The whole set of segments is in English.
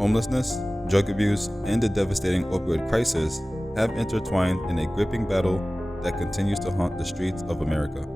Homelessness, drug abuse, and the devastating opioid crisis have intertwined in a gripping battle that continues to haunt the streets of America.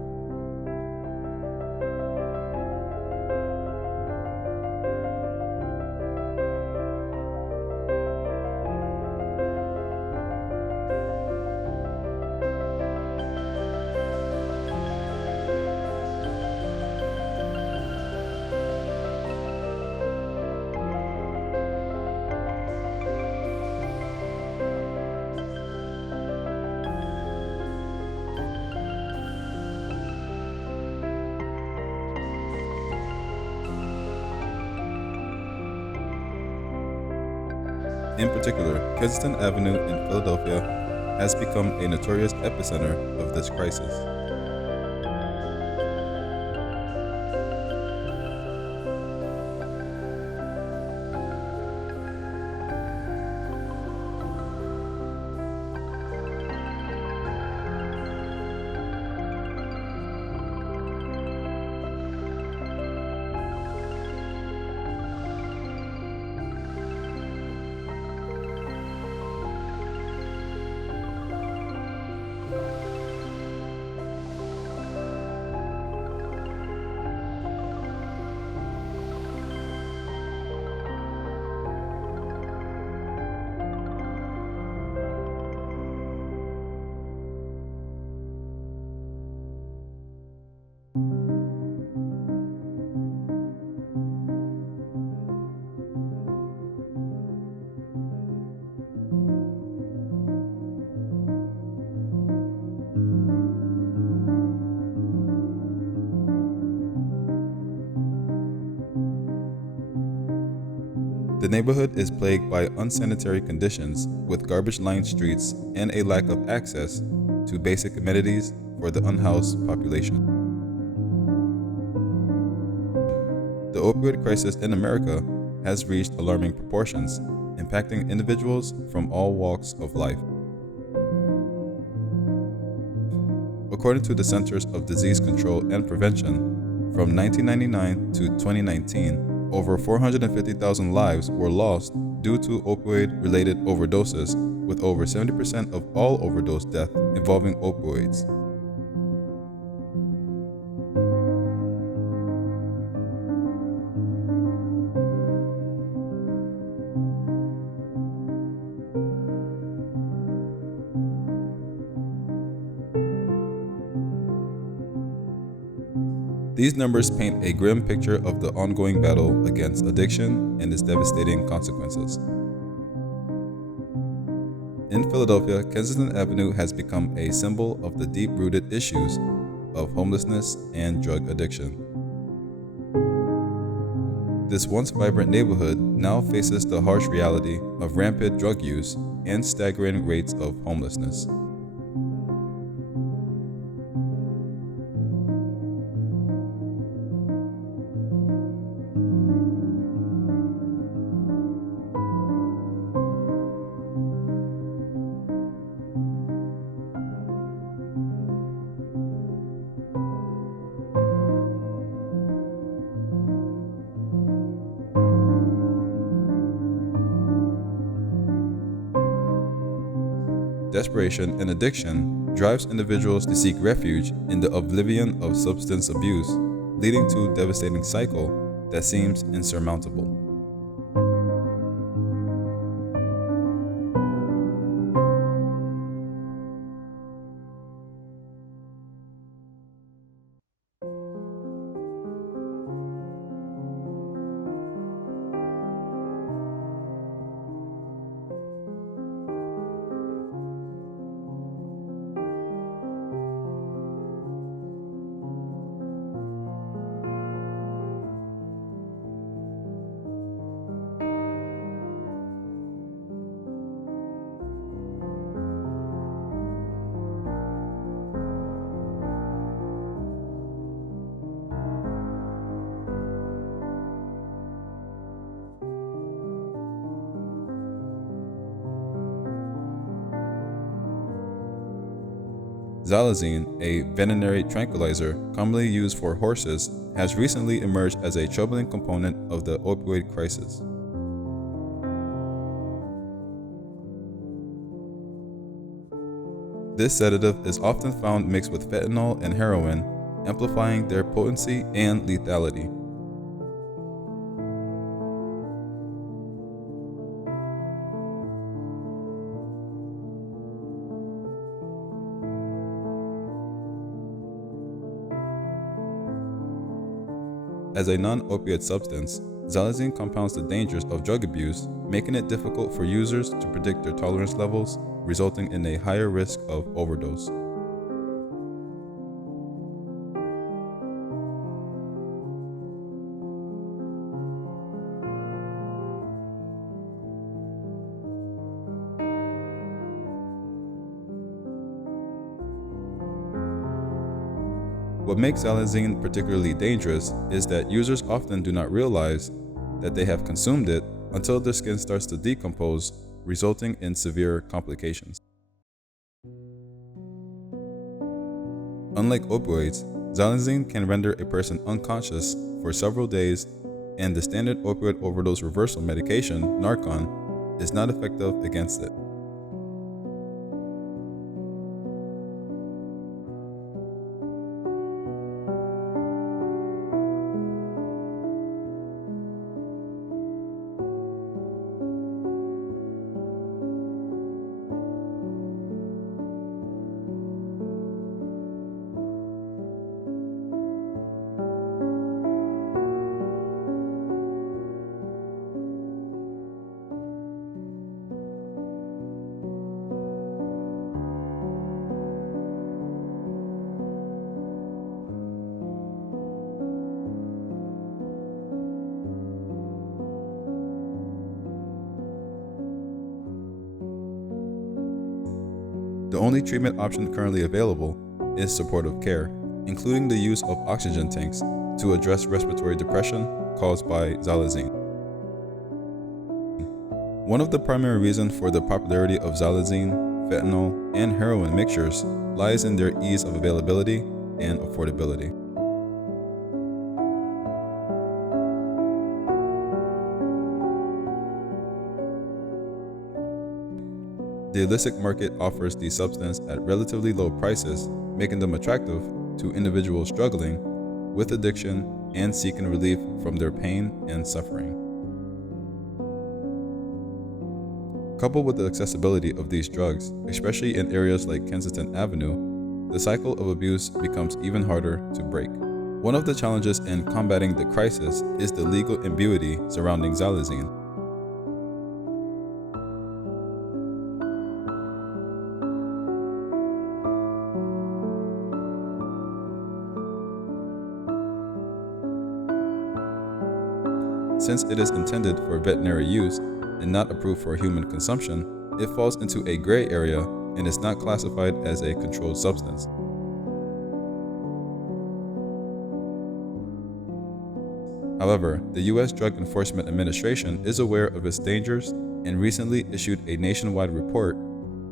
In particular, Kensington Avenue in Philadelphia has become a notorious epicenter of this crisis. The neighborhood is plagued by unsanitary conditions with garbage-lined streets and a lack of access to basic amenities for the unhoused population. The opioid crisis in America has reached alarming proportions, impacting individuals from all walks of life. According to the Centers of Disease Control and Prevention, from 1999 to 2019, over 450,000 lives were lost due to opioid-related overdoses, with over 70% of all overdose deaths involving opioids. These numbers paint a grim picture of the ongoing battle against addiction and its devastating consequences. In Philadelphia, Kensington Avenue has become a symbol of the deep-rooted issues of homelessness and drug addiction. This once vibrant neighborhood now faces the harsh reality of rampant drug use and staggering rates of homelessness. Desperation and addiction drives individuals to seek refuge in the oblivion of substance abuse, leading to a devastating cycle that seems insurmountable. Xylazine, a veterinary tranquilizer commonly used for horses, has recently emerged as a troubling component of the opioid crisis. This sedative is often found mixed with fentanyl and heroin, amplifying their potency and lethality. As a non-opioid substance, xylazine compounds the dangers of drug abuse, making it difficult for users to predict their tolerance levels, resulting in a higher risk of overdose. What makes xylazine particularly dangerous is that users often do not realize that they have consumed it until their skin starts to decompose, resulting in severe complications. Unlike opioids, xylazine can render a person unconscious for several days, and the standard opioid overdose reversal medication, Narcan, is not effective against it. The only treatment option currently available is supportive care, including the use of oxygen tanks to address respiratory depression caused by xylazine. One of the primary reasons for the popularity of xylazine, fentanyl, and heroin mixtures lies in their ease of availability and affordability. The illicit market offers these substances at relatively low prices, making them attractive to individuals struggling with addiction and seeking relief from their pain and suffering. Coupled with the accessibility of these drugs, especially in areas like Kensington Avenue, the cycle of abuse becomes even harder to break. One of the challenges in combating the crisis is the legal ambiguity surrounding xylazine. Since it is intended for veterinary use and not approved for human consumption, it falls into a gray area and is not classified as a controlled substance. However, the U.S. Drug Enforcement Administration is aware of its dangers and recently issued a nationwide report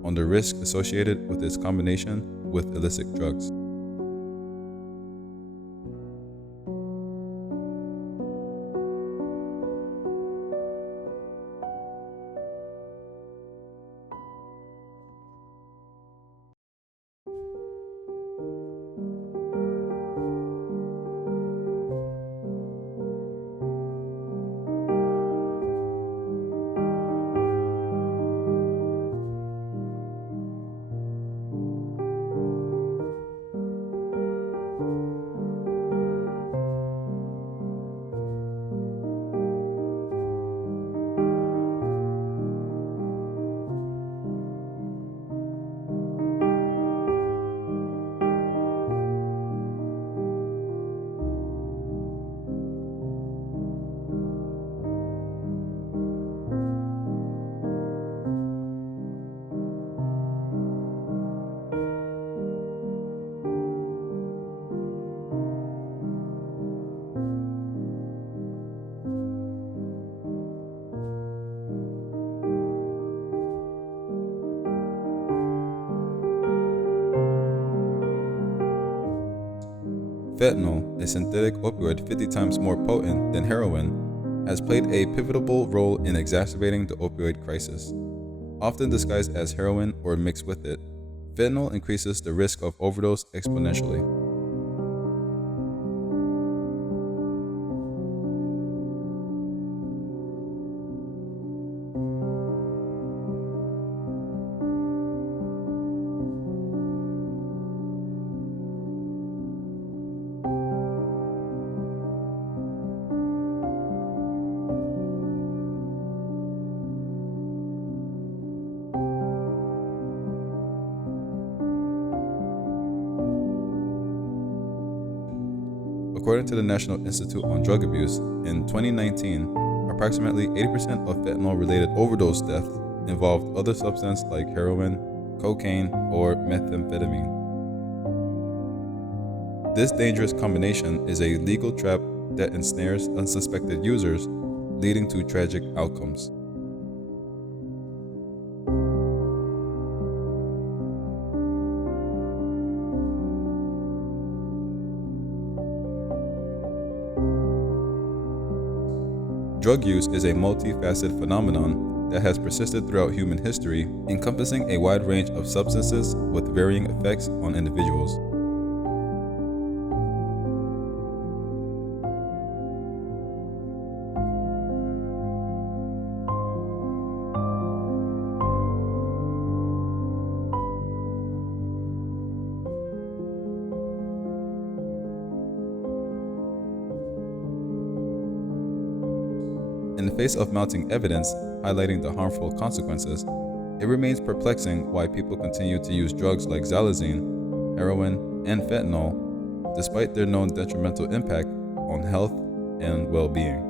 on the risk associated with its combination with illicit drugs. Fentanyl, a synthetic opioid 50 times more potent than heroin, has played a pivotal role in exacerbating the opioid crisis. Often disguised as heroin or mixed with it, Fentanyl increases the risk of overdose exponentially. According to the National Institute on Drug Abuse, in 2019, approximately 80% of fentanyl-related overdose deaths involved other substances like heroin, cocaine, or methamphetamine. This dangerous combination is a legal trap that ensnares unsuspected users, leading to tragic outcomes. Drug use is a multifaceted phenomenon that has persisted throughout human history, encompassing a wide range of substances with varying effects on individuals. In the face of mounting evidence highlighting the harmful consequences, it remains perplexing why people continue to use drugs like xylazine, heroin, and fentanyl, despite their known detrimental impact on health and well-being.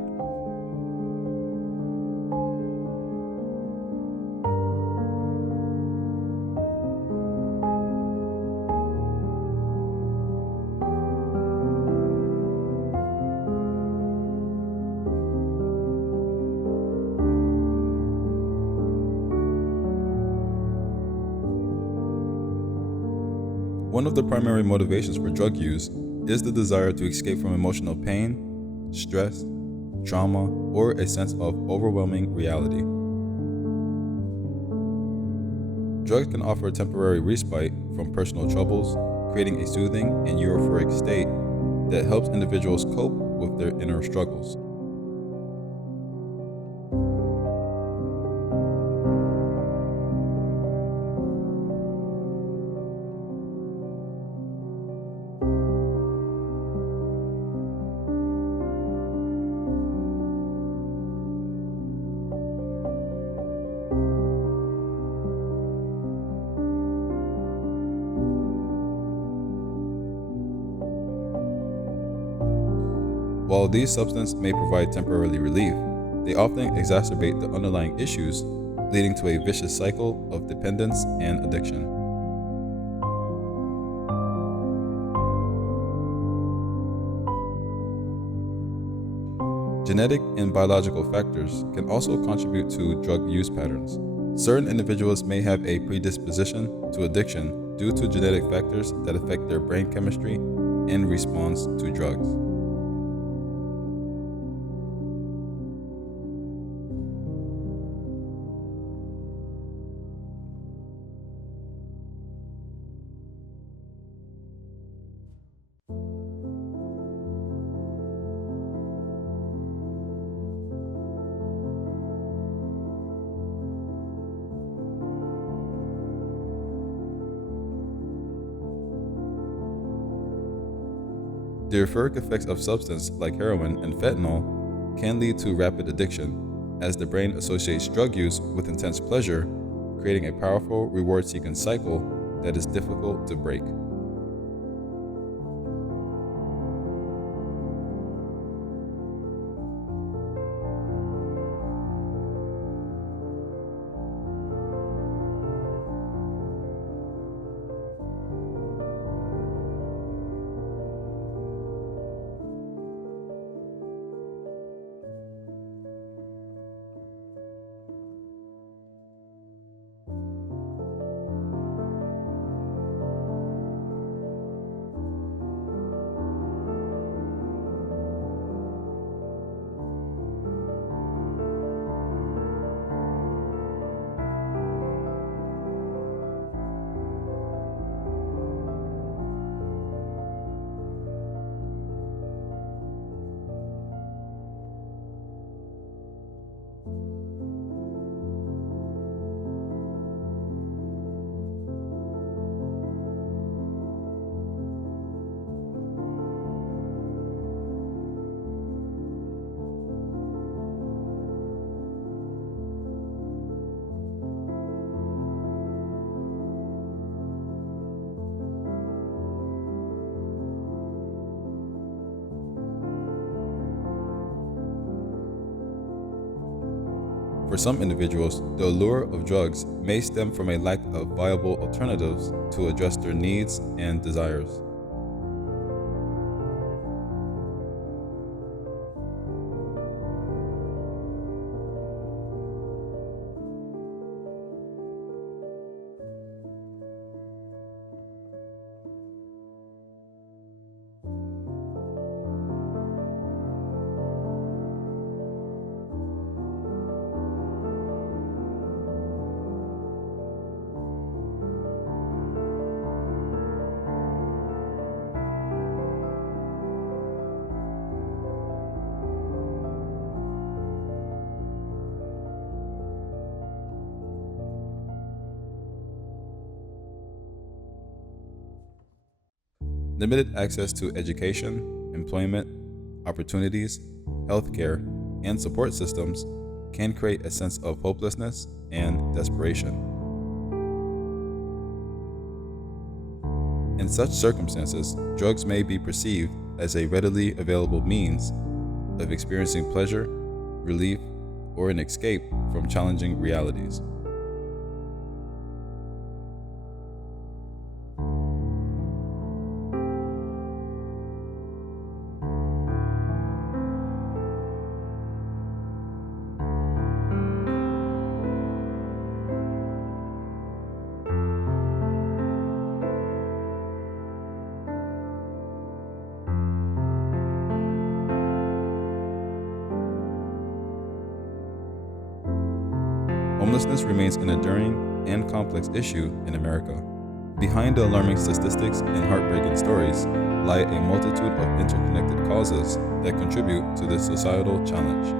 One of the primary motivations for drug use is the desire to escape from emotional pain, stress, trauma, or a sense of overwhelming reality. Drugs can offer a temporary respite from personal troubles, creating a soothing and euphoric state that helps individuals cope with their inner struggles. While these substances may provide temporary relief, they often exacerbate the underlying issues, leading to a vicious cycle of dependence and addiction. Genetic and biological factors can also contribute to drug use patterns. Certain individuals may have a predisposition to addiction due to genetic factors that affect their brain chemistry in response to drugs. The euphoric effects of substances like heroin and fentanyl can lead to rapid addiction, as the brain associates drug use with intense pleasure, creating a powerful reward-seeking cycle that is difficult to break. some individuals, the allure of drugs may stem from a lack of viable alternatives to address their needs and desires. Limited access to education, employment, opportunities, healthcare, and support systems can create a sense of hopelessness and desperation. In such circumstances, drugs may be perceived as a readily available means of experiencing pleasure, relief, or an escape from challenging realities. Homelessness remains an enduring and complex issue in America. Behind the alarming statistics and heartbreaking stories lie a multitude of interconnected causes that contribute to this societal challenge.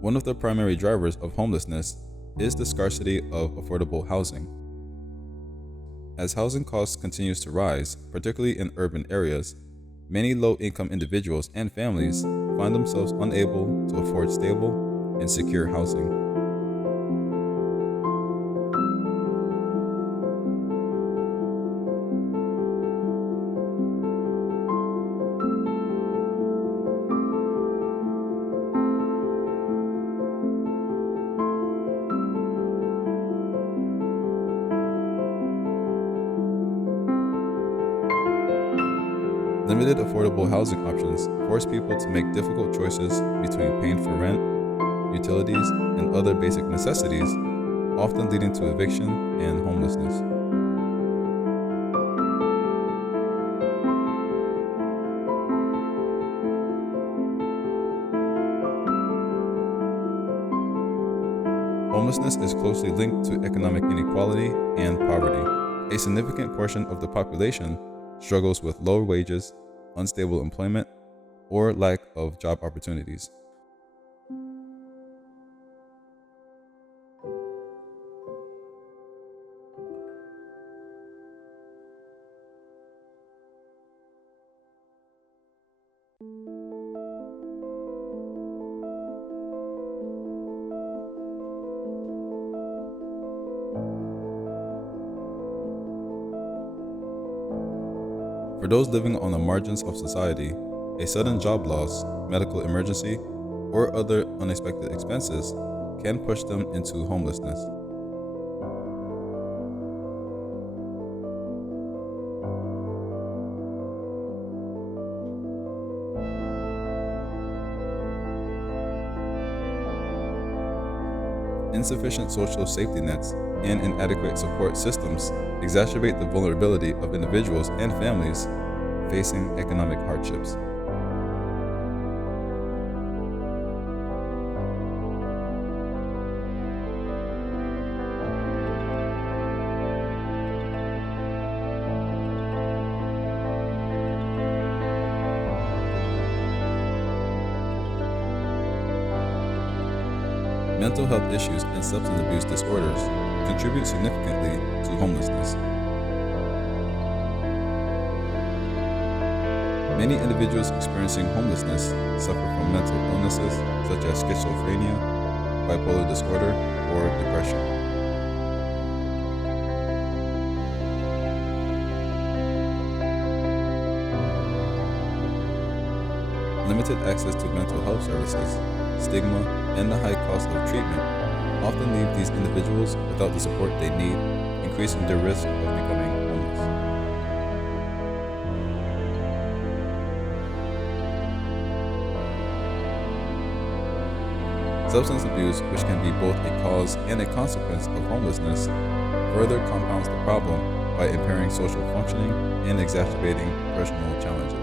One of the primary drivers of homelessness is the scarcity of affordable housing. As housing costs continues to rise, particularly in urban areas, many low-income individuals and families find themselves unable to afford stable and secure housing. Limited affordable housing options force people to make difficult choices between paying for rent, utilities, and other basic necessities, often leading to eviction and homelessness. Homelessness is closely linked to economic inequality and poverty. A significant portion of the population struggles with low wages, unstable employment, or lack of job opportunities. For those living on the margins of society, a sudden job loss, medical emergency, or other unexpected expenses can push them into homelessness. Insufficient social safety nets and inadequate support systems exacerbate the vulnerability of individuals and families facing economic hardships. Mental health issues and substance abuse disorders contribute significantly to homelessness. Many individuals experiencing homelessness suffer from mental illnesses such as schizophrenia, bipolar disorder, or depression. Limited access to mental health services, stigma, and the high cost of treatment often leave these individuals without the support they need, increasing their risk of becoming homeless. Substance abuse, which can be both a cause and a consequence of homelessness, further compounds the problem by impairing social functioning and exacerbating personal challenges.